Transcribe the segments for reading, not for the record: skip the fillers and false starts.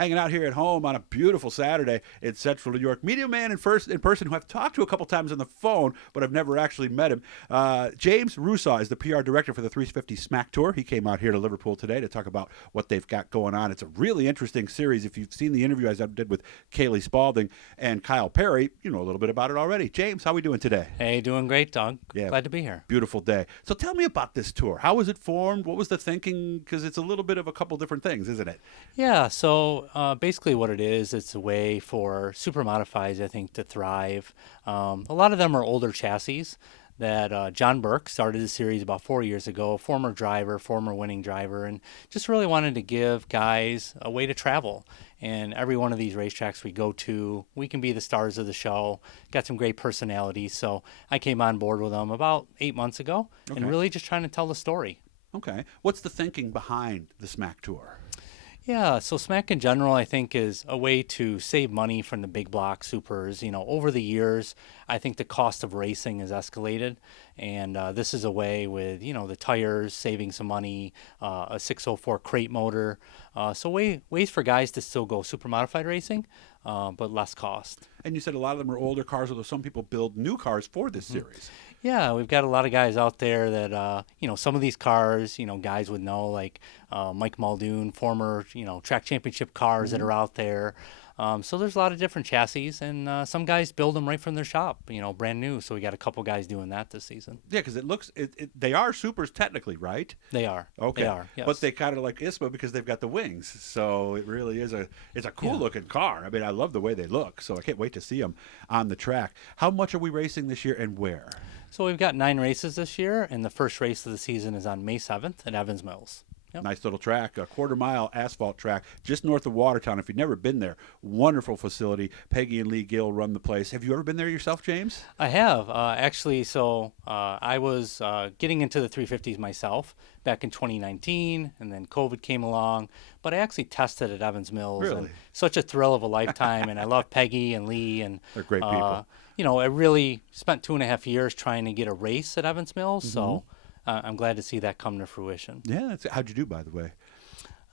hanging out here at home on a beautiful Saturday in Central New York. Media man in person who I've talked to a couple times on the phone, but I've never actually met him. James Rusaw is the PR director for the 350 SMAC Tour. He came out here to Liverpool today to talk about what they've got going on. It's a really interesting series. If you've seen the interview I did with Kaylee Spalding and Kyle Perry, you know a little bit about it already. James, how are we doing today? Hey, doing great, Doug. Yeah. Glad to be here. Beautiful day. So tell me about this tour. How was it formed? What was the thinking? Because it's a little bit of a couple different things, isn't it? Yeah, so basically what it is, it's a way for Supermodifieds, I think, to thrive. A lot of them are older chassis that John Burke started the series about 4 years ago, former driver, former winning driver, and just really wanted to give guys a way to travel. And every one of these racetracks we go to, we can be the stars of the show. Got some great personalities. So I came on board with them about 8 months ago and really just trying to tell the story. Okay. What's the thinking behind the SMAC Tour? Yeah, so SMAC in general, I think, is a way to save money from the big block supers. You know, over the years, I think the cost of racing has escalated, and this is a way with, you know, the tires, saving some money, a 604 crate motor. So ways for guys to still go super modified racing, but less cost. And you said a lot of them are older cars, although some people build new cars for this series. Yeah, we've got a lot of guys out there that, you know, some of these cars, you know, guys would know, like Mike Muldoon, former, you know, track championship cars that are out there. So there's a lot of different chassis, and some guys build them right from their shop, you know, brand new. So we got a couple guys doing that this season. Yeah, because it looks, they are supers technically, right? They are. Okay. They are, yes. But they kind of like ISMA because they've got the wings. So it really is it's a cool looking car. I mean, I love the way they look. So I can't wait to see them on the track. How much are we racing this year and where? So we've got 9 races this year, and the first race of the season is on May 7th at Evans Mills. Yep. Nice little track, a quarter-mile asphalt track just north of Watertown. If you've never been there, wonderful facility. Peggy and Lee Gill run the place. Have you ever been there yourself, James? I have. Actually, so I was getting into the 350s myself back in 2019, and then COVID came along. But I actually tested at Evans Mills. Really? And such a thrill of a lifetime, and I love Peggy and Lee. And they're great people. You know, I really spent 2.5 years trying to get a race at Evans Mills, so I'm glad to see that come to fruition. Yeah, how'd you do, by the way?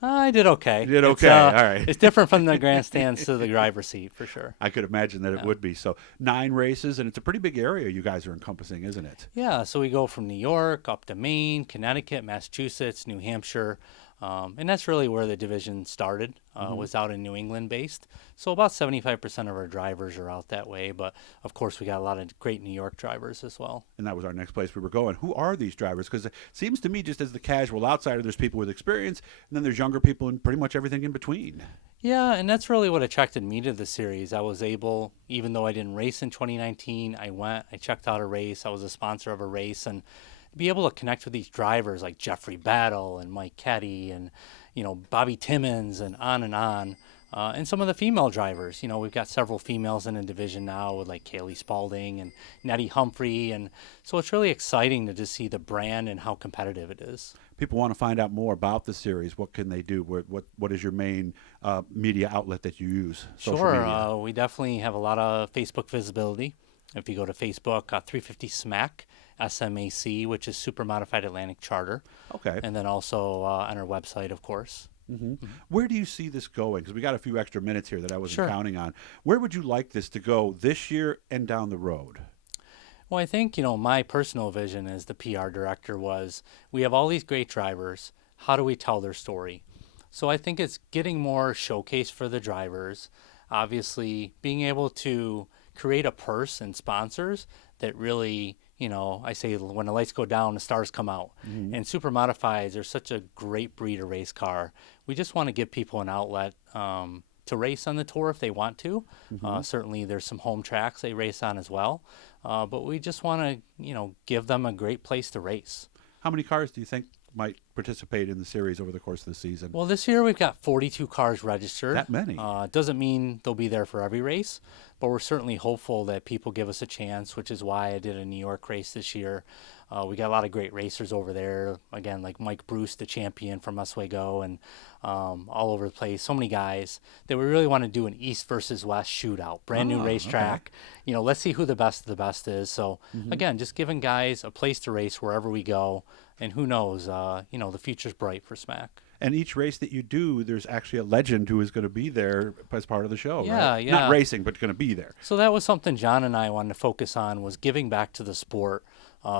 I did okay. You did okay, all right. It's different from the grandstands to the driver's seat, for sure. I could imagine that it would be. So 9 races, and it's a pretty big area you guys are encompassing, isn't it? Yeah, so we go from New York up to Maine, Connecticut, Massachusetts, New Hampshire. And that's really where the division started, was out in New England based. So about 75% of our drivers are out that way. But, of course, we got a lot of great New York drivers as well. And that was our next place we were going. Who are these drivers? Because it seems to me, just as the casual outsider, there's people with experience, and then there's younger people and pretty much everything in between. Yeah, and that's really what attracted me to the series. I was able, even though I didn't race in 2019, I checked out a race. I was a sponsor of a race, and be able to connect with these drivers like Jeffrey Battle and Mike Ketty and, you know, Bobby Timmons and on. And some of the female drivers. You know, we've got several females in the division now with like Kaylee Spalding and Nettie Humphrey. And so it's really exciting to just see the brand and how competitive it is. People want to find out more about the series. What can they do? What is your main media outlet that you use? Sure. We definitely have a lot of Facebook visibility. If you go to Facebook, 350 SMAC, SMAC, which is Super Modified Atlantic Charter. Okay. And then also on our website, of course. Where do you see this going? Because we got a few extra minutes here that I wasn't counting on. Where would you like this to go this year and down the road? Well, I think, you know, my personal vision as the PR director was we have all these great drivers. How do we tell their story? So I think it's getting more showcase for the drivers. Obviously, being able to create a purse and sponsors that really, you know, I say when the lights go down, the stars come out. And Super Modifieds are such a great breed of race car. We just want to give people an outlet to race on the tour if they want to. Certainly there's some home tracks they race on as well. But we just want to, you know, give them a great place to race. How many cars do you think might participate in the series over the course of the season? Well, this year we've got 42 cars registered. That many? Doesn't mean they'll be there for every race, but we're certainly hopeful that people give us a chance, which is why I did a New York race this year. We got a lot of great racers over there. Again, like Mike Bruce, the champion from Oswego, and all over the place. So many guys that we really want to do an East versus West shootout. Brand new racetrack. You know, let's see who the best of the best is. So, again, just giving guys a place to race wherever we go. And who knows, you know, the future's bright for SMAC. And each race that you do, there's actually a legend who is going to be there as part of the show, Yeah, right? yeah. Not racing, but going to be there. So that was something John and I wanted to focus on, was giving back to the sport.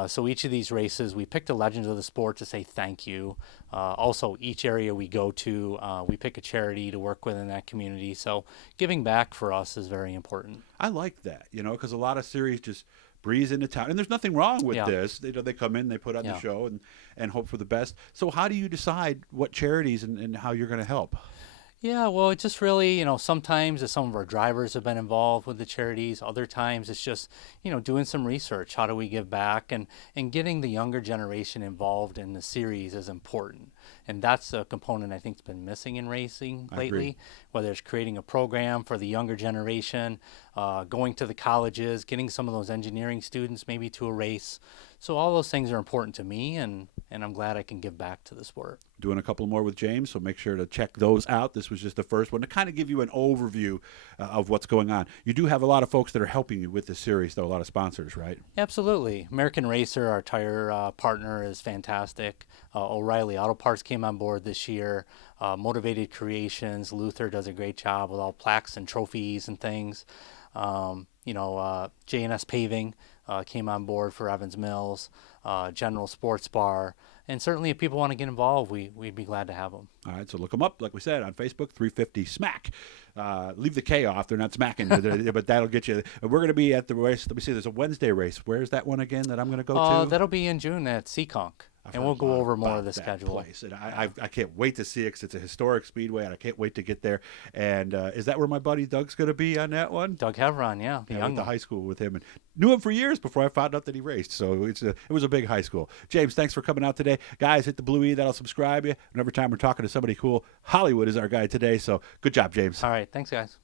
So each of these races, we picked a legend of the sport to say thank you. Also, each area we go to, we pick a charity to work with in that community. So giving back for us is very important. I like that, because a lot of series just breeze into town, and there's nothing wrong with Yeah. this. They come in, they put on the Yeah. show, and hope for the best. So how do you decide what charities and how you're going to help? Yeah, well, it just really, sometimes some of our drivers have been involved with the charities. Other times it's just, doing some research. How do we give back? And getting the younger generation involved in the series is important. And that's a component I think has been missing in racing I agree. lately, whether it's creating a program for the younger generation, going to the colleges, getting some of those engineering students maybe to a race. So all those things are important to me, and I'm glad I can give back to the sport. Doing a couple more with James, so make sure to check those out. This was just the first one to kind of give you an overview of what's going on. You do have a lot of folks that are helping you with this series, though, a lot of sponsors, right? Absolutely. American Racer, our tire partner, is fantastic. O'Reilly Auto Parts came on board this year. Motivated Creations, Luther does a great job with all plaques and trophies and things. J&S Paving came on board for Evans Mills, General Sports Bar. And certainly if people want to get involved, we'd be glad to have them. All right, so look them up, like we said, on Facebook, 350 SMAC. Leave the K off. They're not smacking you, but that'll get you. We're going to be at the race. Let me see, there's a Wednesday race. Where's that one again that I'm going to go to? That'll be in June at Seekonk. And we'll go over more of the schedule. Place. And I can't wait to see it because it's a historic speedway, and I can't wait to get there. And is that where my buddy Doug's going to be on that one? Doug Hevron, yeah. I went to high school with him and knew him for years before I found out that he raced. So it was a big high school. James, thanks for coming out today. Guys, hit the blue E. That'll subscribe you. And every time we're talking to somebody cool, Hollywood is our guy today. So good job, James. All right. Thanks, guys.